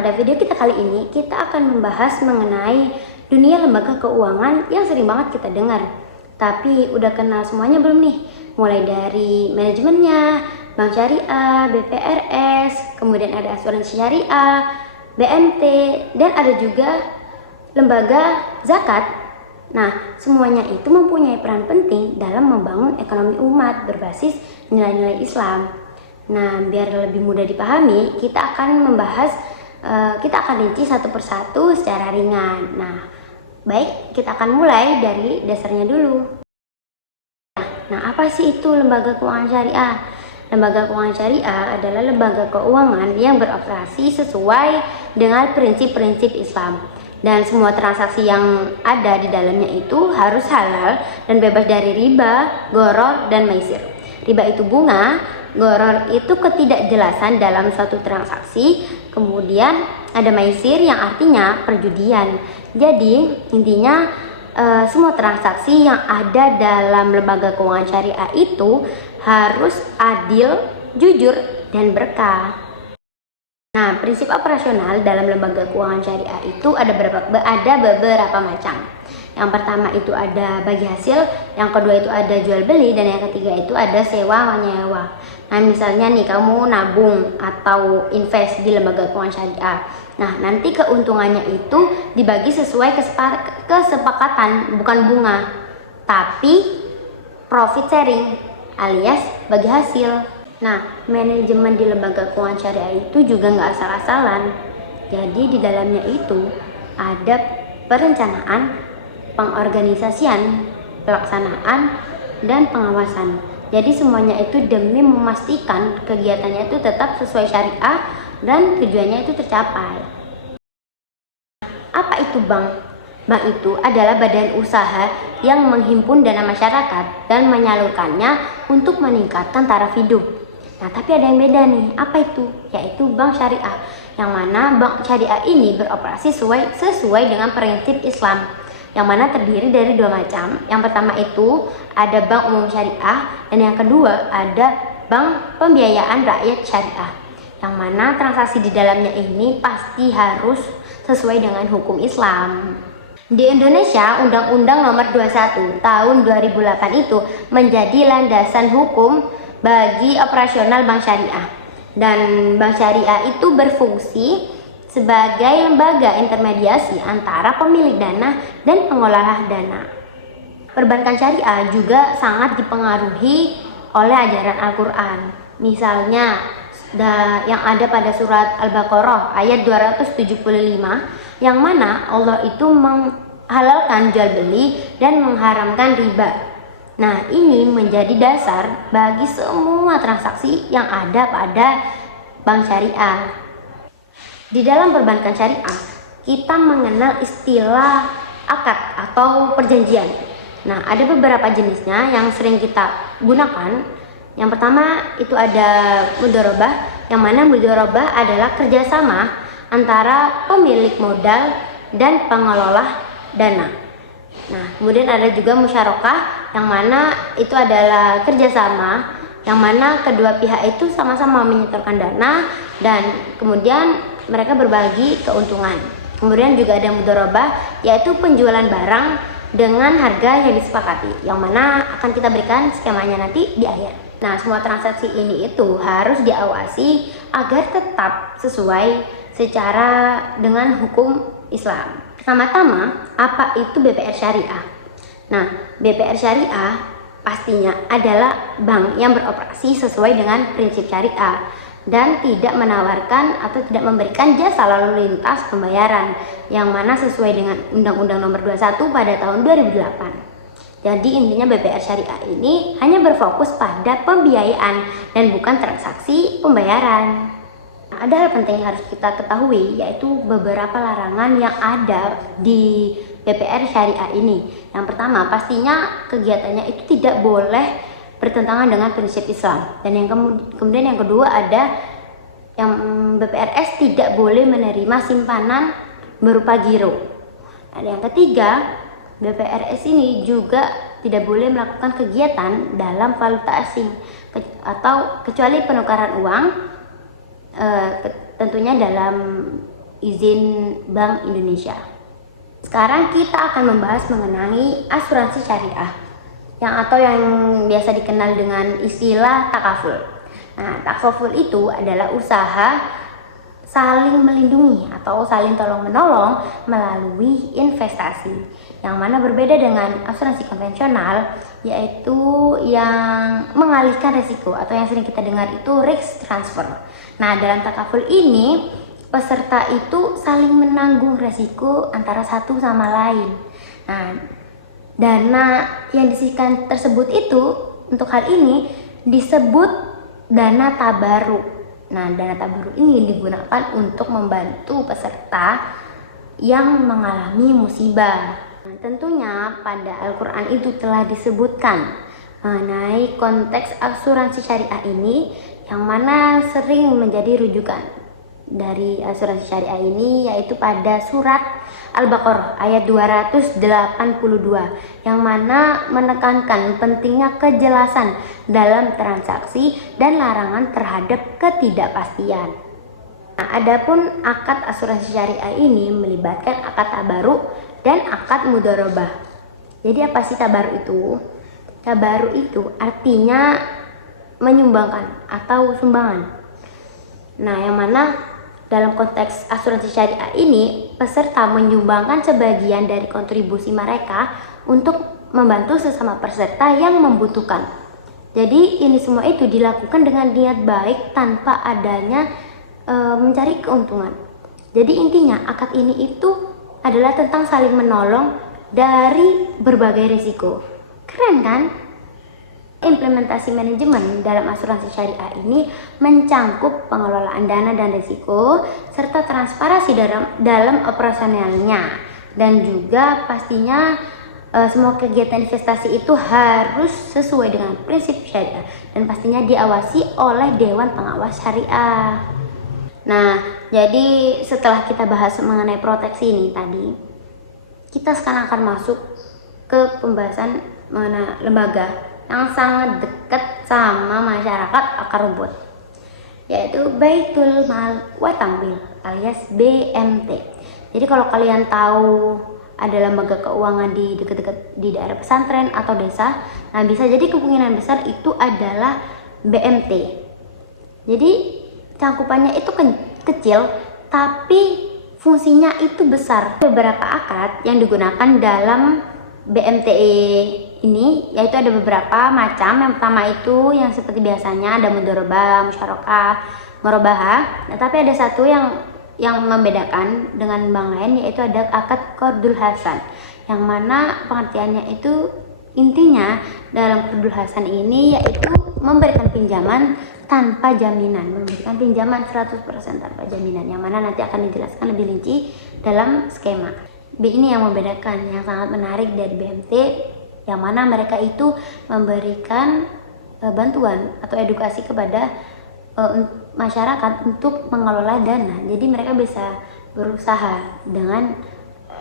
pada video kita kali ini kita akan membahas mengenai dunia lembaga keuangan yang sering banget kita dengar. Tapi udah kenal semuanya belum nih? Mulai dari manajemennya, bank syariah, BPRS, kemudian ada asuransi syariah, BMT, dan ada juga lembaga zakat. Nah, semuanya itu mempunyai peran penting dalam membangun ekonomi umat berbasis nilai-nilai Islam. Nah, biar lebih mudah dipahami, kita akan rinci satu persatu secara ringan. Nah, baik, kita akan mulai dari dasarnya dulu. Nah, apa sih itu lembaga keuangan syariah? Lembaga keuangan syariah adalah lembaga keuangan yang beroperasi sesuai dengan prinsip-prinsip Islam. Dan semua transaksi yang ada di dalamnya itu harus halal dan bebas dari riba, gharar, dan maisir. Riba itu bunga, gharar itu ketidakjelasan dalam suatu transaksi, kemudian ada maisir yang artinya perjudian. Jadi intinya semua transaksi yang ada dalam lembaga keuangan syariah itu harus adil, jujur, dan berkah. Nah, prinsip operasional dalam lembaga keuangan syariah itu ada beberapa macam. Yang pertama itu ada bagi hasil, yang kedua itu ada jual beli, dan yang ketiga itu ada sewa menyewa. Nah, misalnya nih kamu nabung atau invest di lembaga keuangan syariah. Nah, nanti keuntungannya itu dibagi sesuai kesepakatan, bukan bunga, tapi profit sharing alias bagi hasil. Nah, manajemen di lembaga keuangan syariah itu juga nggak asal-asalan. Jadi di dalamnya itu ada perencanaan, pengorganisasian, pelaksanaan, dan pengawasan. Jadi semuanya itu demi memastikan kegiatannya itu tetap sesuai syariah dan tujuannya itu tercapai. Apa itu bank? Bank itu adalah badan usaha yang menghimpun dana masyarakat dan menyalurkannya untuk meningkatkan taraf hidup. Nah, tapi ada yang beda nih. Apa itu? Yaitu bank syariah, yang mana bank syariah ini beroperasi sesuai dengan prinsip Islam, yang mana terdiri dari dua macam. Yang pertama itu ada bank umum syariah, dan yang kedua ada bank pembiayaan rakyat syariah, yang mana transaksi di dalamnya ini pasti harus sesuai dengan hukum Islam. Di Indonesia, Undang-Undang Nomor 21 Tahun 2008 itu menjadi landasan hukum bagi operasional bank syariah. Dan bank syariah itu berfungsi sebagai lembaga intermediasi antara pemilik dana dan pengelola dana. Perbankan syariah juga sangat dipengaruhi oleh ajaran Al-Quran. Misalnya yang ada pada surat Al-Baqarah ayat 275, yang mana Allah itu menghalalkan jual beli dan mengharamkan riba. Nah, ini menjadi dasar bagi semua transaksi yang ada pada bank syariah. Di dalam perbankan syariah, kita mengenal istilah akad atau perjanjian. Nah, ada beberapa jenisnya yang sering kita gunakan. Yang pertama itu ada mudharabah, yang mana mudharabah adalah kerjasama antara pemilik modal dan pengelola dana. Nah, kemudian ada juga musyarakah, yang mana itu adalah kerjasama, yang mana kedua pihak itu sama-sama menyetorkan dana dan kemudian mereka berbagi keuntungan. Kemudian juga ada mudharabah, yaitu penjualan barang dengan harga yang disepakati, yang mana akan kita berikan skemanya nanti di akhir. Nah, semua transaksi ini itu harus diawasi agar tetap sesuai secara dengan hukum Islam. Pertama-tama, apa itu BPR Syariah? Nah, BPR Syariah pastinya adalah bank yang beroperasi sesuai dengan prinsip syariah dan tidak menawarkan atau tidak memberikan jasa lalu lintas pembayaran, yang mana sesuai dengan Undang-Undang Nomor 21 pada tahun 2008. Jadi intinya BPR Syariah ini hanya berfokus pada pembiayaan dan bukan transaksi pembayaran. Ada hal penting yang harus kita ketahui, yaitu beberapa larangan yang ada di BPR Syariah ini. Yang pertama, pastinya kegiatannya itu tidak boleh bertentangan dengan prinsip Islam. Dan kemudian yang kedua ada yang BPRS tidak boleh menerima simpanan berupa giro. Ada yang ketiga, BPRS ini juga tidak boleh melakukan kegiatan dalam valuta asing atau kecuali penukaran uang, tentunya dalam izin Bank Indonesia. Sekarang kita akan membahas mengenai asuransi syariah yang biasa dikenal dengan istilah takaful. Nah, takaful itu adalah usaha saling melindungi atau saling tolong-menolong melalui investasi, yang mana berbeda dengan asuransi konvensional, yaitu yang mengalihkan risiko atau yang sering kita dengar itu risk transfer. Nah, dalam takaful ini peserta itu saling menanggung risiko antara satu sama lain. Nah, dana yang disisihkan tersebut itu untuk hal ini disebut dana tabaruk. Nah, dana tabaruk ini digunakan untuk membantu peserta yang mengalami musibah. Nah, tentunya pada Al-Quran itu telah disebutkan mengenai konteks asuransi syariah ini, yang mana sering menjadi rujukan dari asuransi syariah ini, yaitu pada surat Al-Baqarah ayat 282, yang mana menekankan pentingnya kejelasan dalam transaksi dan larangan terhadap ketidakpastian. Nah, adapun akad asuransi syariah ini melibatkan akad tabaruk dan akad mudharabah. Jadi apa sih tabaruk itu? Tabaruk itu artinya menyumbangkan atau sumbangan. Nah, yang mana dalam konteks asuransi syariah ini, peserta menyumbangkan sebagian dari kontribusi mereka untuk membantu sesama peserta yang membutuhkan. Jadi ini semua itu dilakukan dengan niat baik tanpa adanya mencari keuntungan. Jadi intinya akad ini itu adalah tentang saling menolong dari berbagai risiko. Keren kan? Implementasi manajemen dalam asuransi syariah ini mencangkup pengelolaan dana dan risiko serta transparansi dalam operasionalnya, dan juga pastinya semua kegiatan investasi itu harus sesuai dengan prinsip syariah dan pastinya diawasi oleh Dewan Pengawas Syariah. Nah, jadi setelah kita bahas mengenai proteksi ini tadi, kita sekarang akan masuk ke pembahasan mengenai lembaga yang sangat dekat sama masyarakat akar rumput, yaitu Baitul Mal wa Tamwil alias BMT. Jadi kalau kalian tahu ada lembaga keuangan di dekat-dekat di daerah pesantren atau desa, nah bisa jadi kemungkinan besar itu adalah BMT. Jadi cangkupannya itu kecil tapi fungsinya itu besar. Beberapa akad yang digunakan dalam BMTE ini yaitu ada beberapa macam. Yang pertama itu yang seperti biasanya ada mudharabah, musyarakah, murabahah. Nah, tapi ada satu yang membedakan dengan bank lain, yaitu ada akad qardul hasan, yang mana pengertiannya itu intinya dalam qardul hasan ini yaitu memberikan pinjaman tanpa jaminan, memberikan pinjaman 100% tanpa jaminan, yang mana nanti akan dijelaskan lebih rinci dalam skema. B ini yang membedakan, yang sangat menarik dari BMT, yang mana mereka itu memberikan bantuan atau edukasi kepada masyarakat untuk mengelola dana. Jadi mereka bisa berusaha dengan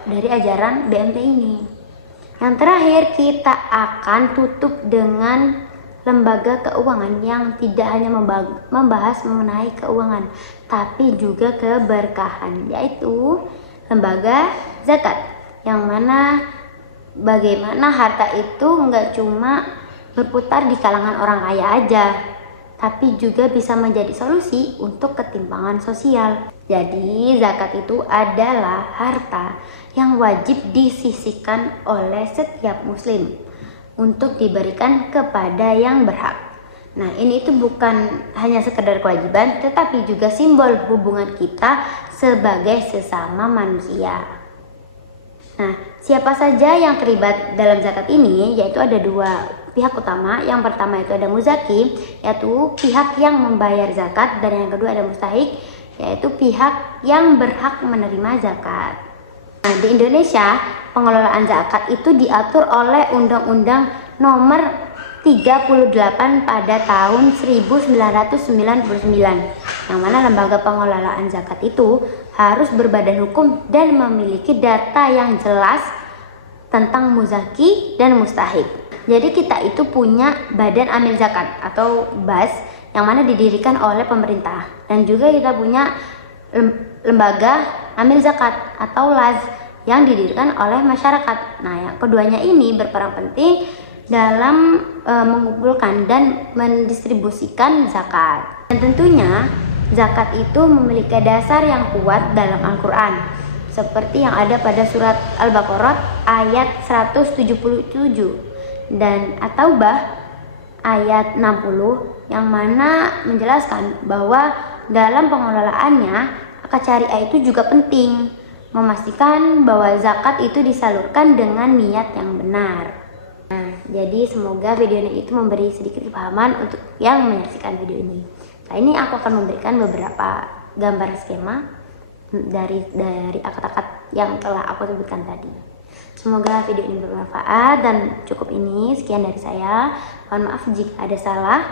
dari ajaran BMT ini. Yang terakhir kita akan tutup dengan lembaga keuangan yang tidak hanya membahas mengenai keuangan, tapi juga keberkahan, yaitu lembaga zakat, yang mana bagaimana harta itu nggak cuma berputar di kalangan orang kaya aja, tapi juga bisa menjadi solusi untuk ketimpangan sosial. Jadi zakat itu adalah harta yang wajib disisihkan oleh setiap muslim untuk diberikan kepada yang berhak. Nah, ini itu bukan hanya sekedar kewajiban, tetapi juga simbol hubungan kita sebagai sesama manusia. Nah, siapa saja yang terlibat dalam zakat ini, yaitu ada dua pihak utama. Yang pertama itu ada muzaki, yaitu pihak yang membayar zakat, dan yang kedua ada mustahik, yaitu pihak yang berhak menerima zakat. Nah, di Indonesia, pengelolaan zakat itu diatur oleh Undang-Undang Nomor 38 pada tahun 1999, yang mana lembaga pengelolaan zakat itu harus berbadan hukum dan memiliki data yang jelas tentang muzaki dan mustahik. Jadi kita itu punya badan amil zakat atau BAS yang mana didirikan oleh pemerintah, dan juga kita punya lembaga amil zakat atau laz yang didirikan oleh masyarakat. Nah, yang keduanya ini berperan penting dalam mengumpulkan dan mendistribusikan zakat. Dan tentunya zakat itu memiliki dasar yang kuat dalam Al-Quran, seperti yang ada pada surat Al-Baqarah ayat 177 dan At-Taubah ayat 60, yang mana menjelaskan bahwa dalam pengelolaannya akad syariah itu juga penting, memastikan bahwa zakat itu disalurkan dengan niat yang benar. Nah, jadi semoga video ini itu memberi sedikit kepahaman untuk yang menyaksikan video ini. Nah, ini aku akan memberikan beberapa gambar skema dari akad-akad yang telah aku sebutkan tadi. Semoga video ini bermanfaat dan cukup ini. Sekian dari saya. Mohon maaf jika ada salah.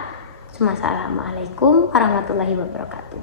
Assalamualaikum warahmatullahi wabarakatuh.